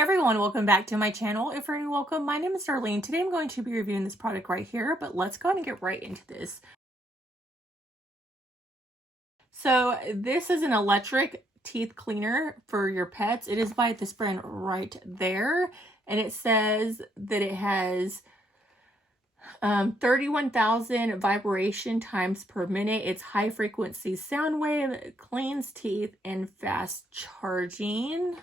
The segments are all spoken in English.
everyone, welcome back to my channel. If you're new, welcome. My name is Darlene. Today I'm going to be reviewing this product right here, but let's go ahead and get right into this. So this is an electric teeth cleaner for your pets. It is by this brand right there, and it says that it has 31,000 vibration times per minute. It's high frequency sound wave, cleans teeth, and fast charging.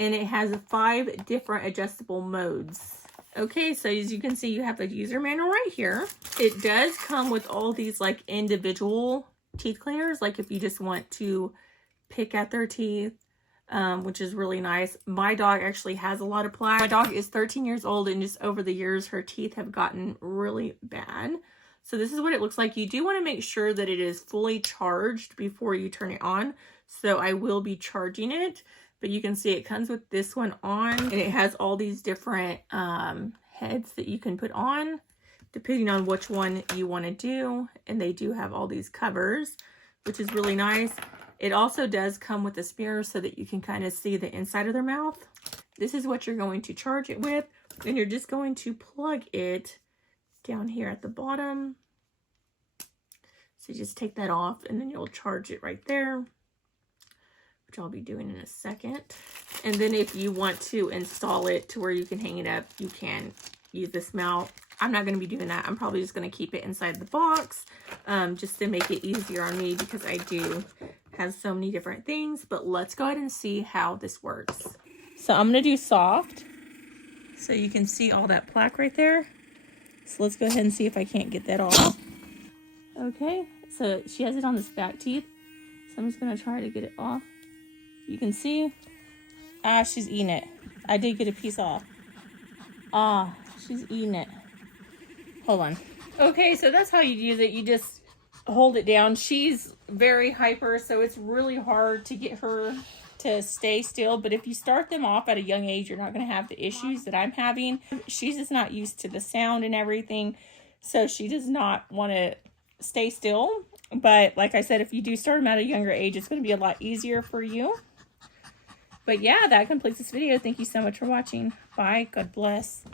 And it has 5 different adjustable modes. Okay, so as you can see, you have a user manual right here. It does come with all these like individual teeth cleaners, like if you just want to pick at their teeth, which is really nice. My dog actually has a lot of plaque. My dog is 13 years old, and just over the years, her teeth have gotten really bad. So this is what it looks like. You do want to make sure that it is fully charged before you turn it on. So I will be charging it. But you can see it comes with this one on, and it has all these different heads that you can put on depending on which one you want to do. And they do have all these covers, which is really nice. It also does come with a mirror so that you can kind of see the inside of their mouth. This is what you're going to charge it with, and you're just going to plug it down here at the bottom. So you just take that off, and then you'll charge it right there, which I'll be doing in a second. And then if you want to install it to where you can hang it up, you can use this mount. I'm not going to be doing that. I'm probably just going to keep it inside the box just to make it easier on me, because I do have so many different things. But let's go ahead and see how this works. So I'm going to do soft, so you can see all that plaque right there. So let's go ahead and see if I can't get that off. Okay, so she has it on this back teeth, so I'm just going to try to get it off. You can see, she's eating it. I did get a piece off. She's eating it. Hold on. Okay, so that's how you use it. You just hold it down. She's very hyper, so it's really hard to get her to stay still. But if you start them off at a young age, you're not going to have the issues that I'm having. She's just not used to the sound and everything, so she does not want to stay still. But like I said, if you do start them at a younger age, it's going to be a lot easier for you. But yeah, that completes this video. Thank you so much for watching. Bye. God bless.